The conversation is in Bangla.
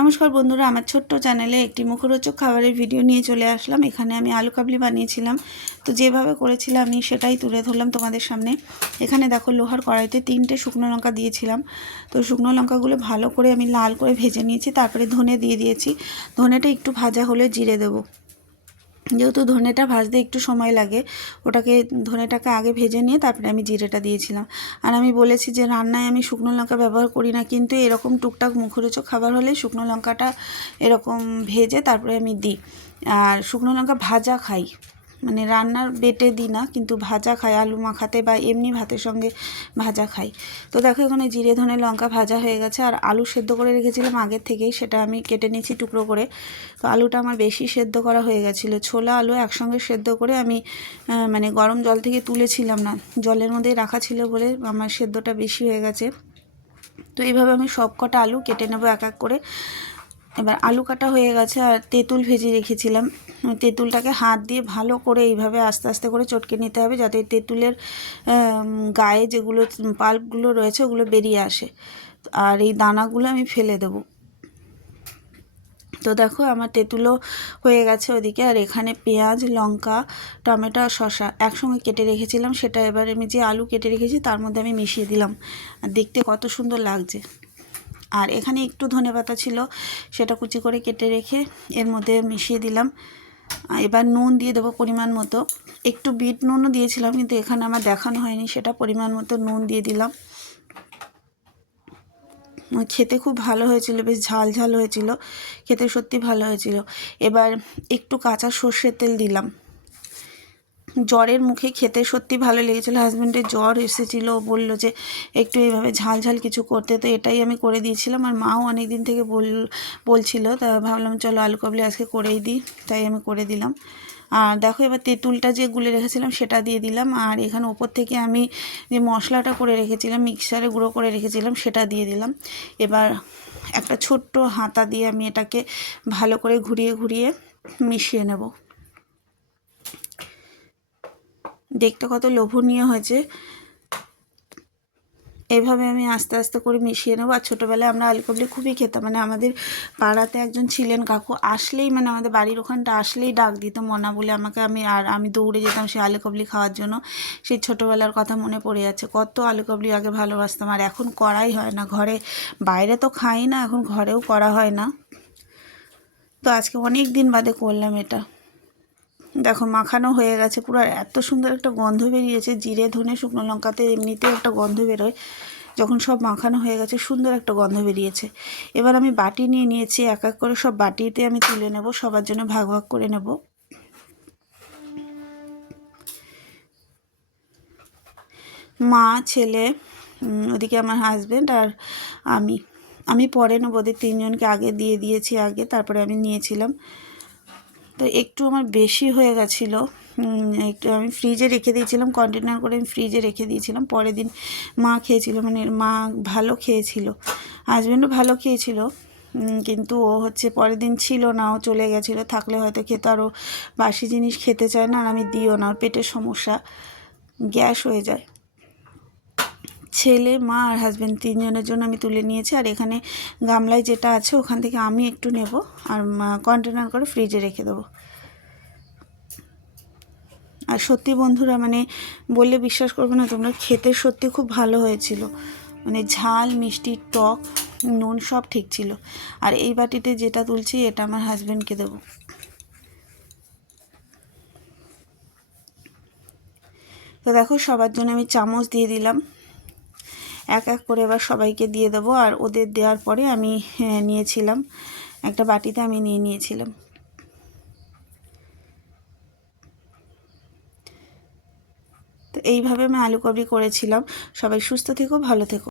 নমস্কার বন্ধুরা, আমার ছোট্ট চ্যানেলে একটি মুখরোচক খাবারের ভিডিও নিয়ে চলে আসলাম। এখানে আমি আলু কাবলি বানিয়েছিলাম। তো যেভাবে করেছিলাম আমি সেটাই তুলে ধরলাম তোমাদের সামনে। এখানে দেখো লোহার কড়াইতে তিনটে শুকনো লঙ্কা দিয়েছিলাম। তো শুকনো লঙ্কাগুলো ভালো করে আমি লাল করে ভেজে নিয়েছি, তারপরে ধনে দিয়ে দিয়েছি। ধনেটা একটু ভাজা হলে জিরে দেবো। যেহেতু ধনেটা ভাজতে একটু সময় লাগে, ওটাকে ধনেটাকে আগে ভেজে নিয়ে তারপরে আমি জিরেটা দিয়েছিলাম। আর আমি বলেছি যে রান্নায় আমি শুকনো লঙ্কা ব্যবহার করি না, কিন্তু এরকম টুকটাক মুখরোচক খাবার হলে শুকনো লঙ্কাটা এরকম ভেজে তারপরে আমি দিই। আর শুকনো লঙ্কা ভাজা খাই। মানে রান্নার বেটে দিই না, কিন্তু ভাজা খাই, আলু মাখাতে বা এমনি ভাতের সঙ্গে ভাজা খাই। তো দেখো এখানে জিরে, ধনে, লঙ্কা ভাজা হয়ে গেছে, আর আলু সেদ্ধ করে রেখেছিলাম আগের থেকেই, সেটা আমি কেটে নিয়েছি টুকরো করে। তো আলুটা আমার বেশি সেদ্ধ করা হয়ে গেছিল। ছোলা, আলু একসঙ্গে সেদ্ধ করে আমি মানে গরম জল থেকে তুলেছিলাম না, জলের মধ্যেই রাখা ছিল বলে আমার সেদ্ধটা বেশি হয়ে গেছে। তো এইভাবে আমি সব কটা আলু কেটে নেব এক এক করে। এবার আলু কাটা হয়ে গেছে আর তেঁতুল ভেজে রেখেছিলাম। তেঁতুলটাকে হাত দিয়ে ভালো করে এইভাবে আস্তে আস্তে করে চটকে নিতে হবে যাতে তেঁতুলের গায়ে যেগুলো, পাল্পগুলো রয়েছে ওগুলো বেরিয়ে আসে। আর এই দানাগুলো আমি ফেলে দেব। তো দেখো আমার তেঁতুলও হয়ে গেছে ওদিকে। আর এখানে পেঁয়াজ, লঙ্কা, টমেটো আর শশা একসঙ্গে কেটে রেখেছিলাম। সেটা এবার আমি যে আলু কেটে রেখেছি তার মধ্যে আমি মিশিয়ে দিলাম। আর দেখতে কত সুন্দর লাগছে। আর এখানে একটু ধনে পাতা ছিল, সেটা কুচি করে কেটে রেখে এর মধ্যে মিশিয়ে দিলাম। এবার নুন দিয়ে দেবো পরিমাণ মতো। একটু বিট নুনও দিয়েছিলাম, কিন্তু এখানে আমার দেখানো হয়নি, সেটা পরিমাণ মতো নুন দিয়ে দিলাম। খেতে খুব ভালো হয়েছিল, বেশ ঝাল ঝাল হয়েছিল, খেতে সত্যি ভালো হয়েছিল। এবার একটু কাঁচা সর্ষের তেল দিলাম। জ্বরের মুখে খেতে সত্যি ভালো লেগেছিলো। হাজব্যান্ডের জ্বর এসেছিল বলল যে, একটু এইভাবে ঝাল ঝাল কিছু করতে। তো এটাই আমি করে দিয়েছিলাম। আর মাও অনেক দিন থেকে বল, বলছিল, তা ভাবলাম চলো আলু কাবলি আজকে করেই দিই, তাই আমি করে দিলাম। আর দেখো, এবার তেঁতুলটা যে গুলে রেখেছিলাম, সেটা দিয়ে দিলাম। আর এখানে ওপর থেকে আমি যে মশলাটা করে রেখেছিলাম মিক্সারে গুঁড়ো করে রেখেছিলাম, সেটা দিয়ে দিলাম। এবার একটা ছোট্ট হাতা দিয়ে আমি এটাকে ভালো করে ঘুরিয়ে ঘুরিয়ে মিশিয়ে নেব। দেখতে কত লোভনীয় হয়েছে। এভাবে আমি আস্তে আস্তে করে মিশিয়ে নেব। আর ছোটোবেলায় আমরা আলুকাবলি খুবই খেতাম। মানে আমাদের পাড়াতে একজন ছিলেন কাকু, আসলেই মানে আমাদের বাড়ির ওখানটা আসলেই ডাক দিত মনা বলে আমাকে। আমি আর আমি দৌড়ে যেতাম সেই আলুকাবলি খাওয়ার জন্য। সেই ছোটোবেলার কথা মনে পড়ে যাচ্ছে। কত আলুকাবলি আগে ভালোবাসতাম। আর এখন করাই হয় না। ঘরে বাইরে তো খাই না, এখন ঘরেও করা হয় না। তো আজকে অনেক দিন বাদে করলাম এটা। দেখো, মাখানো হয়ে গেছে পুরো এত সুন্দর একটা গন্ধ বেরিয়েছে। জিরে, ধনে, শুকনো লঙ্কাতে এমনিতেও একটা গন্ধ বেরোয়। যখন সব মাখানো হয়ে গেছে, সুন্দর একটা গন্ধ বেরিয়েছে। এবার আমি বাটি নিয়ে নিয়েছি, এক এক করে সব বাটিতে আমি তুলে নেব, সবার জন্য ভাগ ভাগ করে নেব। মা, ছেলে ওদিকে আমার হাজব্যান্ড আর আমি। আমি পরে নেব, ওদের তিনজনকে আগে দিয়ে দিয়েছি আগে, তারপরে আমি নিয়েছিলাম। তো একটু আমার বেশি হয়ে গেছিল। একটু আমি ফ্রিজে রেখে দিয়েছিলাম কন্টেনার করে আমি ফ্রিজে রেখে দিয়েছিলাম। পরের দিন মা খেয়েছিল মানে মা ভালো খেয়েছিল হাজব্যান্ডও ভালো খেয়েছিল। কিন্তু ও হচ্ছে পরের দিন ছিল না, ও চলে গেছিল। থাকলে হয়তো খেতে আরও বাসি জিনিস খেতে চায় না, আর আমি দিও না, ওর পেটের সমস্যা, গ্যাস হয়ে যায়। ছেলে, মা আর হাজব্যান্ড তিনজনের জন্য আমি তুলে নিয়েছি। আর এখানে গামলায় যেটা আছে, ওখান থেকে আমি একটু নেব আর কন্টেনার করে ফ্রিজে রেখে দেবো। আর সত্যি বন্ধুরা মানে বললে বিশ্বাস করবে না, তোমরা খেতে সত্যি খুব ভালো হয়েছিল। মানে ঝাল, মিষ্টি, টক, নুন সব ঠিক ছিল। আর এই বাটিতে যেটা তুলছি, এটা আমার হাজব্যান্ডকে দেবো। তো দেখো, সবার জন্য আমি চামচ দিয়ে দিলাম। এক এক করে এবার সবাইকে দিয়ে দেবো। আর ওদের দেওয়ার পরে আমি হ্যাঁ, নিয়েছিলাম। একটা বাটিতে আমি নিয়ে নিয়েছিলাম। তো এইভাবে আমি আলু কবি করেছিলাম। সবাই সুস্থ থেকো ভালো থেকো।